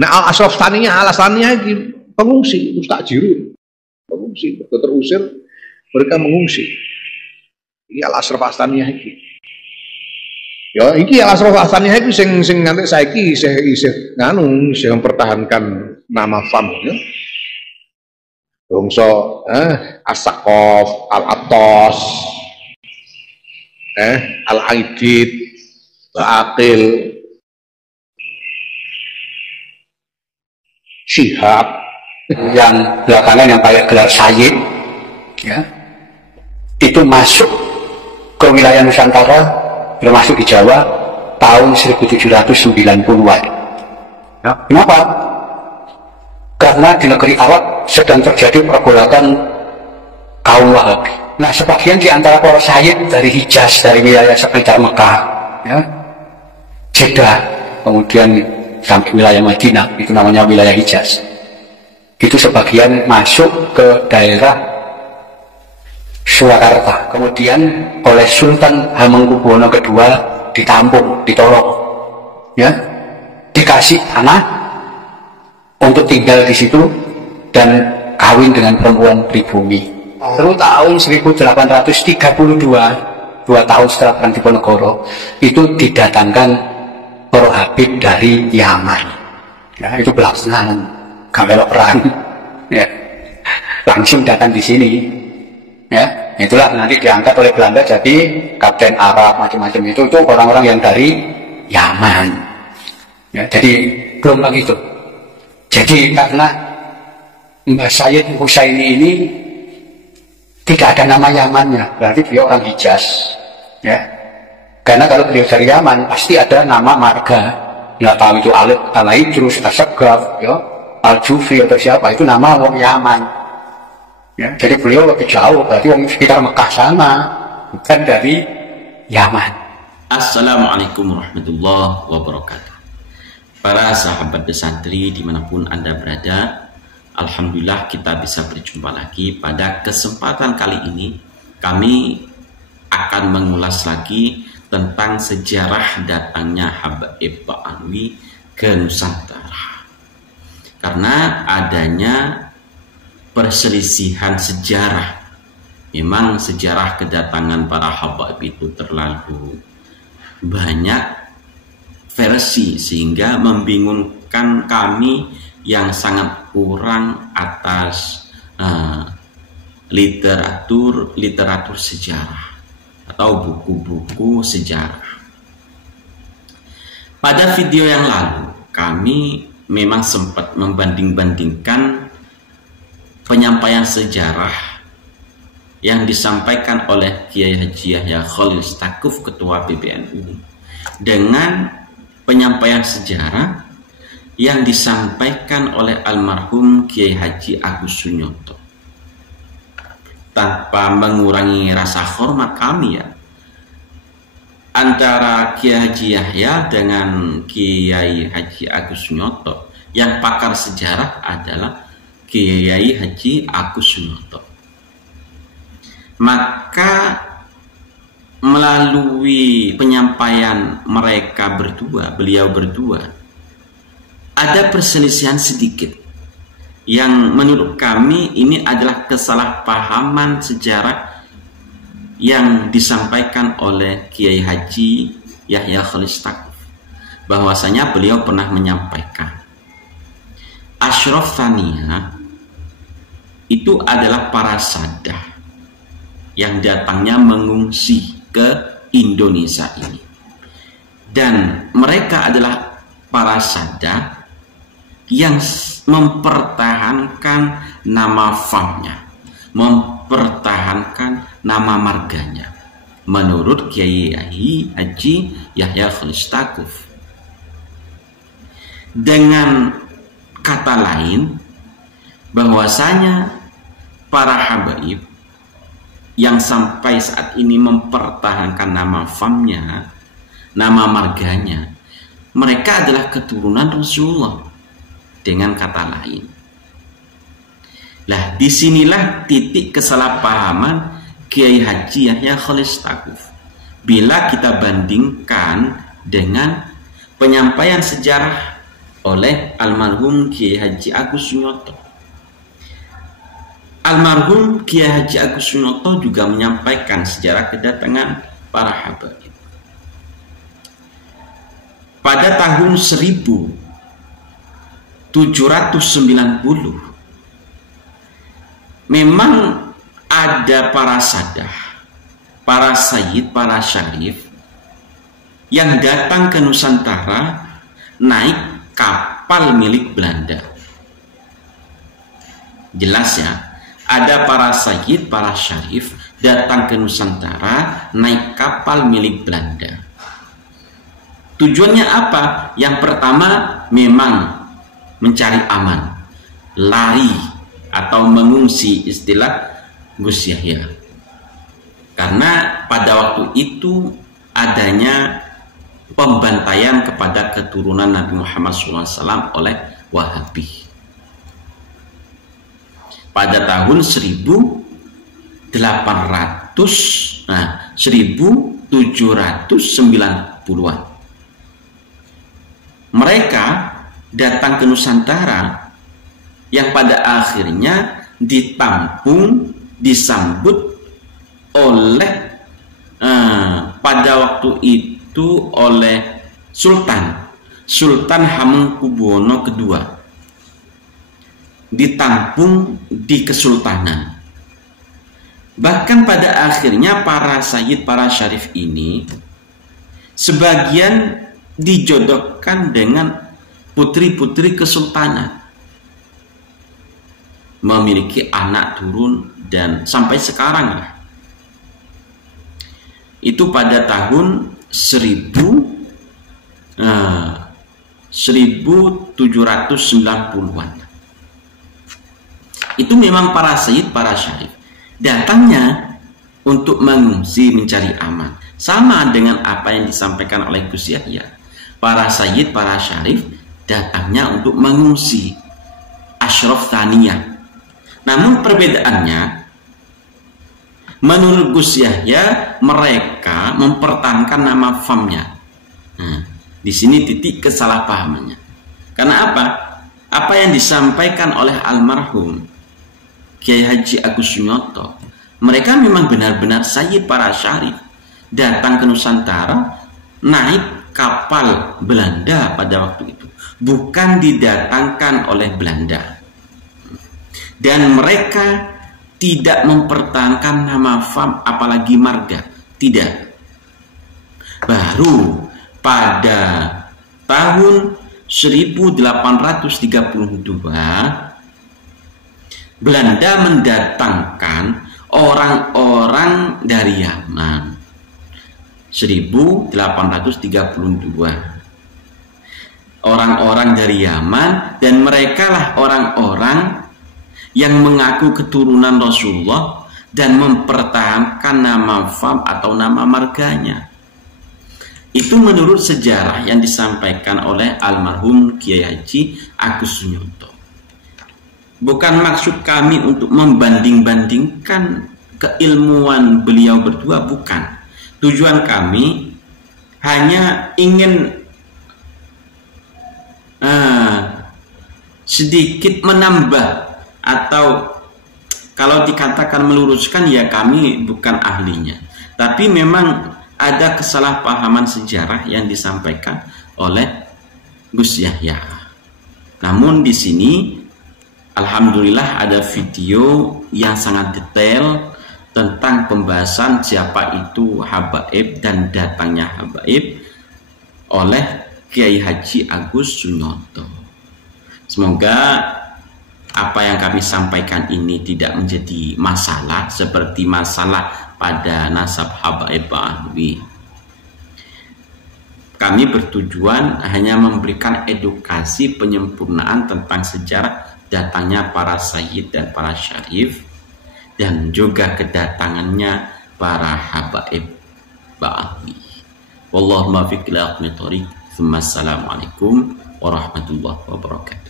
Nah Al-Ashraf Thaniyah, alasannya iki pengungsi, mustajirun, pengungsi, terusir mereka mengungsi. Iki Al-Ashraf Thaniyah iki. Ya iki Al-Ashraf Thaniyah iki sing nganti saiki isih nganu isih mempertahankan nama FAM ya. Bangsa As-Saqaf, Al-Attas, Al-Aidid, Ba'aqil, Syihab, yang belakangan yang pakai gelar Sayyid, ya, itu masuk ke wilayah Nusantara, termasuk di Jawa tahun 1790-an. Ya, kenapa? Karena di negeri Arab sedang terjadi pergolakan kaum Wahabi. Nah, sebagian di antara para Sayyid dari Hijaz, dari wilayah sekitar Mekah, ya, Jeddah, kemudian sampai wilayah Madinah, itu namanya wilayah Hijaz. Itu sebagian masuk ke daerah Surakarta. Kemudian oleh Sultan Hamengkubuwono II ditampung, ditolong, ya, dikasih tanah untuk tinggal di situ dan kawin dengan perempuan pribumi. Terus tahun 1832, 2 tahun setelah Perang Diponegoro, itu didatangkan para Habib dari Yaman, ya, itu pelaksanaan gamelok perang, ya, langsung datang di sini, ya, itulah nanti diangkat oleh Belanda jadi Kapten Arab macam-macam itu orang-orang yang dari Yaman, ya, jadi belum begitu. Jadi karena Mbah Sayyid Husaini ini tidak ada nama Yamannya, berarti beliau orang Hijaz, ya. Karena kalau beliau dari Yaman pasti ada nama marga, nggak tahu itu Al-Idrus, As-Sagaf, ya, Al-Jufi atau siapa, itu nama orang Yaman, ya. Jadi beliau lebih jauh, berarti orang sekitar Mekah sana, bukan dari Yaman. Assalamualaikum warahmatullahi wabarakatuh. Para sahabat pesantren dimanapun Anda berada, alhamdulillah kita bisa berjumpa lagi. Pada kesempatan kali ini kami akan mengulas lagi tentang sejarah datangnya Habaib Ba'alwi ke Nusantara. Karena adanya perselisihan sejarah. Memang sejarah kedatangan para Habaib itu terlalu banyak versi sehingga membingungkan kami yang sangat kurang atas literatur sejarah atau buku-buku sejarah. Pada video yang lalu kami memang sempat membanding-bandingkan penyampaian sejarah yang disampaikan oleh Kiai Haji Yahya Khalil Stakuf, Ketua PBNU, dengan penyampaian sejarah yang disampaikan oleh almarhum Kiai Haji Agus Sunyoto. Tanpa mengurangi rasa hormat kami, ya, antara Kiai Haji Yahya dengan Kiai Haji Agus Sunyoto, yang pakar sejarah adalah Kiai Haji Agus Sunyoto. Maka melalui penyampaian mereka berdua, beliau berdua, ada perselisihan sedikit yang menurut kami ini adalah kesalahpahaman sejarah yang disampaikan oleh Kiai Haji Yahya Khalil Stakuf, bahwasanya beliau pernah menyampaikan Ashraf Thaniyah itu adalah para sadah yang datangnya mengungsi ke Indonesia ini, dan mereka adalah para sadah yang mempertahankan nama famnya, mempertahankan nama marganya, menurut Kiai Haji Yahya Khalil Stakuf. Dengan kata lain, bahwasanya para habaib yang sampai saat ini mempertahankan nama famnya, nama marganya, mereka adalah keturunan Rasulullah. Dengan kata lain, lah disinilah titik kesalahpahaman Kiai Haji Yahya Khalil Stakuf. Bila kita bandingkan dengan penyampaian sejarah oleh almarhum Kiai Haji Agus Sunyoto. Almarhum Kiai Haji Agus Sunyoto juga menyampaikan sejarah kedatangan para habaib. Pada tahun 1790 memang ada para sadah, para sayyid, para syarif yang datang ke Nusantara naik kapal milik Belanda. Jelas ya, ada para sayyid, para syarif datang ke Nusantara naik kapal milik Belanda. Tujuannya apa? Yang pertama memang mencari aman, lari atau mengungsi, istilah Gus Yahya. Karena pada waktu itu adanya pembantaian kepada keturunan Nabi Muhammad SAW oleh Wahabi. Pada tahun 1790-an mereka datang ke Nusantara yang pada akhirnya ditampung, disambut oleh pada waktu itu oleh Sultan Hamengkubuwono II, ditampung di kesultanan. Bahkan pada akhirnya para sayyid, para syarif ini sebagian dijodohkan dengan putri-putri kesultanan, memiliki anak turun, dan sampai sekarang lah. Itu pada tahun 1790-an. Itu memang para sayyid, para syarif datangnya untuk mengungsi, mencari aman. Sama dengan apa yang disampaikan oleh Gus Yahya. Para sayyid, para syarif datangnya untuk mengungsi, asyraf thaniyah. Namun perbedaannya, menurut Gus Yahya mereka mempertahankan nama famnya. Nah, di sini titik kesalahpahamannya. Karena apa? Apa yang disampaikan oleh almarhum Kiai Haji Agus Sunyoto, mereka memang benar-benar sayyid, para syarif datang ke Nusantara naik kapal Belanda pada waktu itu, bukan didatangkan oleh Belanda. Dan mereka tidak mempertahankan nama fam apalagi marga, tidak. Baru pada tahun 1832 Belanda mendatangkan orang-orang dari Yaman. 1832 orang-orang dari Yaman, dan mereka lah orang-orang yang mengaku keturunan Rasulullah dan mempertahankan nama fam atau nama marganya. Itu menurut sejarah yang disampaikan oleh almarhum Kiai Haji Agus Sunyoto. Bukan maksud kami untuk membanding-bandingkan keilmuan beliau berdua, bukan. Tujuan kami hanya ingin sedikit menambah, atau kalau dikatakan meluruskan, ya kami bukan ahlinya. Tapi memang ada kesalahpahaman sejarah yang disampaikan oleh Gus Yahya. Namun di sini alhamdulillah ada video yang sangat detail tentang pembahasan siapa itu habaib dan datangnya habaib oleh Kiai Haji Agus Sunyoto. Semoga apa yang kami sampaikan ini tidak menjadi masalah seperti masalah pada nasab habaib Ba'alwi. Kami bertujuan hanya memberikan edukasi penyempurnaan tentang sejarah datangnya para sayyid dan para syarif, dan juga kedatangannya para habaib Ba'alwi. Wallahu muwaffiq ila aqwamit thoriq. Assalamualaikum warahmatullahi wabarakatuh.